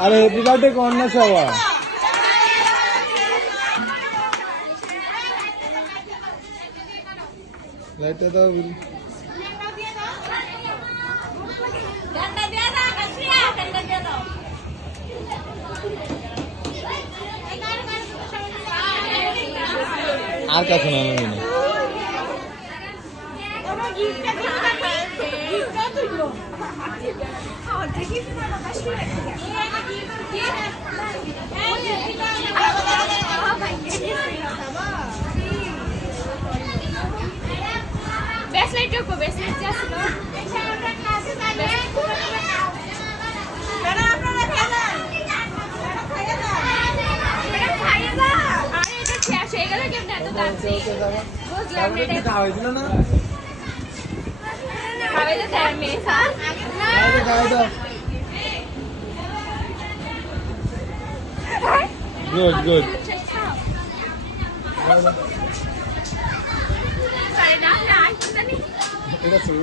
अरे happy birthday कौन ना सवा लेते तो আর কা শোনানো হয়নি Good, good. এটা ছিল